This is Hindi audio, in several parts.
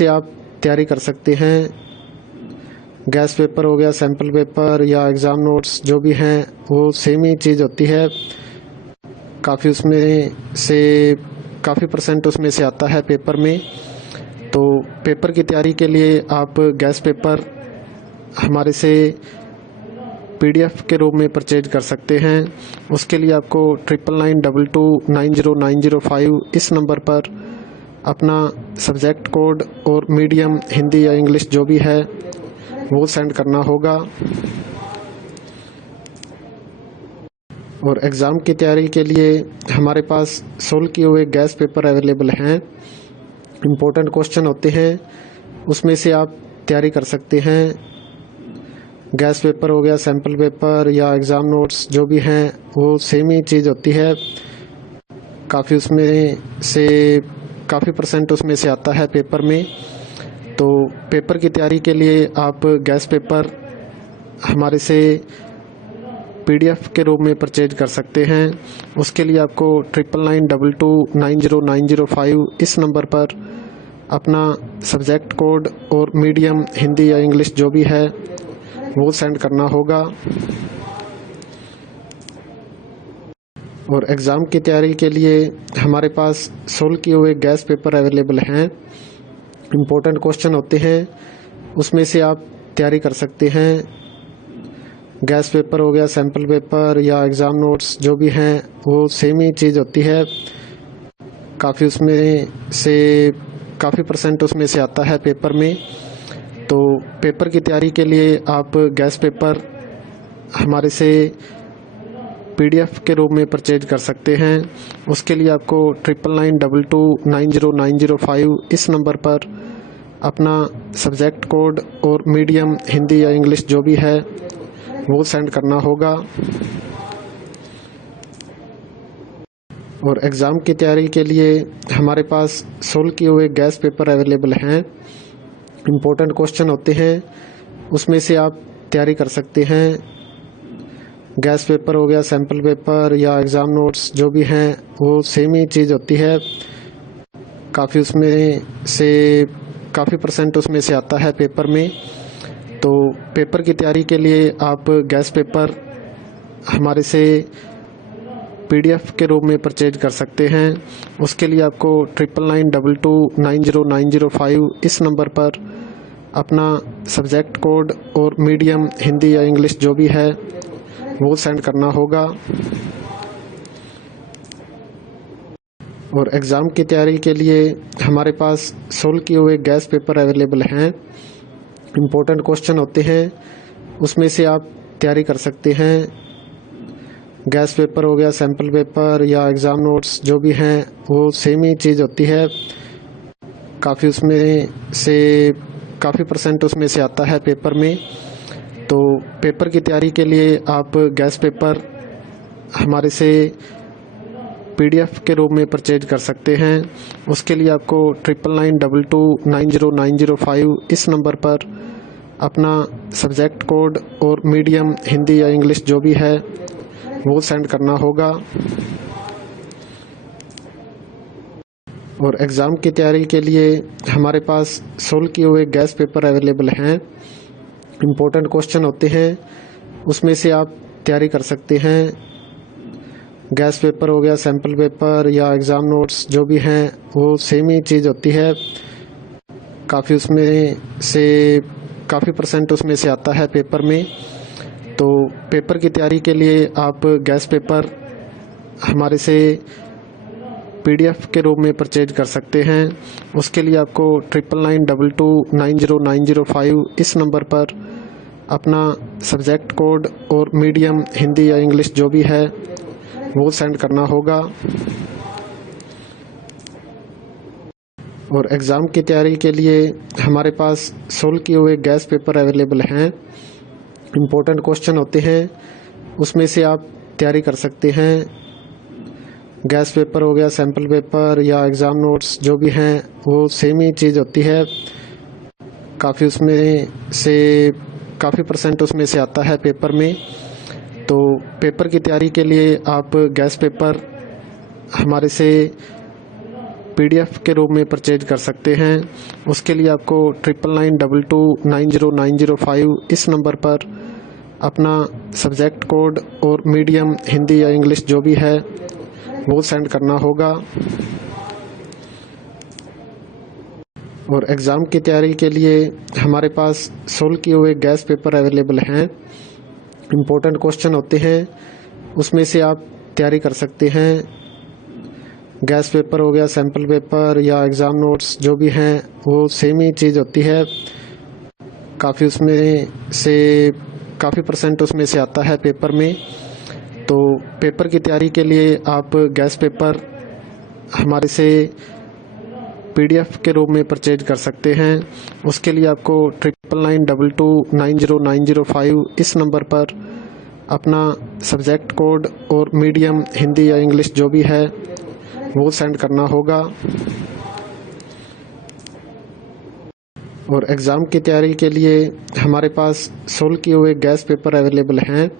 से आप तैयारी कर सकते हैं। गैस पेपर हो गया, सैम्पल पेपर या एग्ज़ाम नोट्स जो भी हैं वो सेम ही चीज़ होती है। काफ़ी परसेंट उसमें से आता है पेपर में। तो पेपर की तैयारी के लिए आप गैस पेपर हमारे से PDF के रूप में परचेज कर सकते हैं। उसके लिए आपको 9992290905 इस नंबर पर अपना सब्जेक्ट कोड और मीडियम हिंदी या इंग्लिश जो भी है वो सेंड करना होगा। और एग्ज़ाम की तैयारी के लिए हमारे पास सोल्व किए हुए गैस पेपर अवेलेबल हैं। इम्पोर्टेंट क्वेश्चन होते हैं, उसमें से आप तैयारी कर सकते हैं। गैस पेपर हो गया, सैम्पल पेपर या एग्ज़ाम नोट्स जो भी हैं वो सेम ही चीज़ होती है। काफ़ी परसेंट उसमें से आता है पेपर में। तो पेपर की तैयारी के लिए आप गैस पेपर हमारे से PDF के रूप में परचेज कर सकते हैं। उसके लिए आपको 9992290905 इस नंबर पर अपना सब्जेक्ट कोड और मीडियम हिंदी या इंग्लिश जो भी है वो सेंड करना होगा। और एग्ज़ाम की तैयारी के लिए हमारे पास सोल्व किए हुए गैस पेपर अवेलेबल हैं। इम्पोर्टेंट क्वेश्चन होते हैं, उसमें से आप तैयारी कर सकते हैं। गैस पेपर हो गया, सैम्पल पेपर या एग्ज़ाम नोट्स जो भी हैं वो सेम ही चीज़ होती है। काफ़ी परसेंट उसमें से आता है पेपर में। तो पेपर की तैयारी के लिए आप गैस पेपर हमारे से PDF के रूप में परचेज कर सकते हैं। उसके लिए आपको 9992290905 इस नंबर पर अपना सब्जेक्ट कोड और मीडियम हिंदी या इंग्लिश जो भी है वो सेंड करना होगा। और एग्ज़ाम की तैयारी के लिए हमारे पास सोल्व किए हुए गैस पेपर अवेलेबल हैं। इम्पोर्टेंट क्वेश्चन होते हैं, उसमें से आप तैयारी कर सकते हैं। गैस पेपर हो गया, सैम्पल पेपर या एग्ज़ाम नोट्स जो भी हैं वो सेम ही चीज़ होती है। काफ़ी परसेंट उसमें से आता है पेपर में। तो पेपर की तैयारी के लिए आप गैस पेपर हमारे से PDF के रूप में परचेज कर सकते हैं। उसके लिए आपको 9992290905 इस नंबर पर अपना सब्जेक्ट कोड और मीडियम हिंदी या इंग्लिश जो भी है वो सेंड करना होगा। और एग्ज़ाम की तैयारी के लिए हमारे पास सोल्व किए हुए गैस पेपर अवेलेबल हैं। इम्पोर्टेंट क्वेश्चन होते हैं, उसमें से आप तैयारी कर सकते हैं। गैस पेपर हो गया, सैम्पल पेपर या एग्ज़ाम नोट्स जो भी हैं वो सेम ही चीज़ होती है। काफ़ी परसेंट उसमें से आता है पेपर में। तो पेपर की तैयारी के लिए आप गैस पेपर हमारे से PDF के रूप में परचेज कर सकते हैं। उसके लिए आपको 9992290905 इस नंबर पर अपना सब्जेक्ट कोड और मीडियम हिंदी या इंग्लिश जो भी है वो सेंड करना होगा। और एग्ज़ाम की तैयारी के लिए हमारे पास सोल्व किए हुए गैस पेपर अवेलेबल हैं। इम्पोर्टेंट क्वेश्चन होते हैं, उसमें से आप तैयारी कर सकते हैं। गैस पेपर हो गया, सैम्पल पेपर या एग्ज़ाम नोट्स जो भी हैं वो सेम ही चीज़ होती है। काफ़ी परसेंट उसमें से आता है पेपर में। तो पेपर की तैयारी के लिए आप गैस पेपर हमारे से PDF के रूप में परचेज कर सकते हैं। उसके लिए आपको 9992290905 इस नंबर पर अपना सब्जेक्ट कोड और मीडियम हिंदी या इंग्लिश जो भी है वो सेंड करना होगा। और एग्ज़ाम की तैयारी के लिए हमारे पास सोल्व किए हुए गैस पेपर अवेलेबल हैं। इम्पोर्टेंट क्वेश्चन होते हैं, उसमें से आप तैयारी कर सकते हैं। गैस पेपर हो गया, सैम्पल पेपर या एग्ज़ाम नोट्स जो भी हैं वो सेम ही चीज़ होती है। काफ़ी परसेंट उसमें से आता है पेपर में। तो पेपर की तैयारी के लिए आप गैस पेपर हमारे से PDF के रूप में परचेज कर सकते हैं। उसके लिए आपको 9992290905 इस नंबर पर अपना सब्जेक्ट कोड और मीडियम हिंदी या इंग्लिश जो भी है वो सेंड करना होगा। और एग्ज़ाम की तैयारी के लिए हमारे पास सोल्व किए हुए गैस पेपर अवेलेबल हैं। इम्पोर्टेंट क्वेश्चन होते हैं, उसमें से आप तैयारी कर सकते हैं। गैस पेपर हो गया, सैम्पल पेपर या एग्ज़ाम नोट्स जो भी हैं वो सेम ही चीज़ होती है। काफ़ी उसमें से काफ़ी % उसमें से आता है पेपर में। तो पेपर की तैयारी के लिए आप गैस पेपर हमारे से PDF के रूप में परचेज कर सकते हैं। उसके लिए आपको 9992290905 इस नंबर पर अपना सब्जेक्ट कोड और मीडियम हिंदी या इंग्लिश जो भी है वो सेंड करना होगा। और एग्ज़ाम की तैयारी के लिए हमारे पास सोल्व किए हुए गैस पेपर अवेलेबल हैं।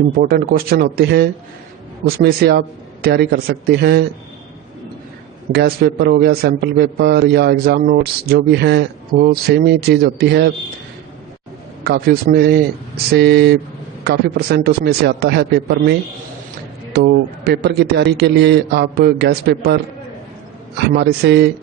इम्पोर्टेंट क्वेश्चन होते हैं, उसमें से आप तैयारी कर सकते हैं। गैस पेपर हो गया, सैम्पल पेपर या एग्ज़ाम नोट्स जो भी हैं वो सेम ही चीज़ होती है। काफ़ी उसमें से काफ़ी % उसमें से आता है पेपर में। तो पेपर की तैयारी के लिए आप गैस पेपर हमारे से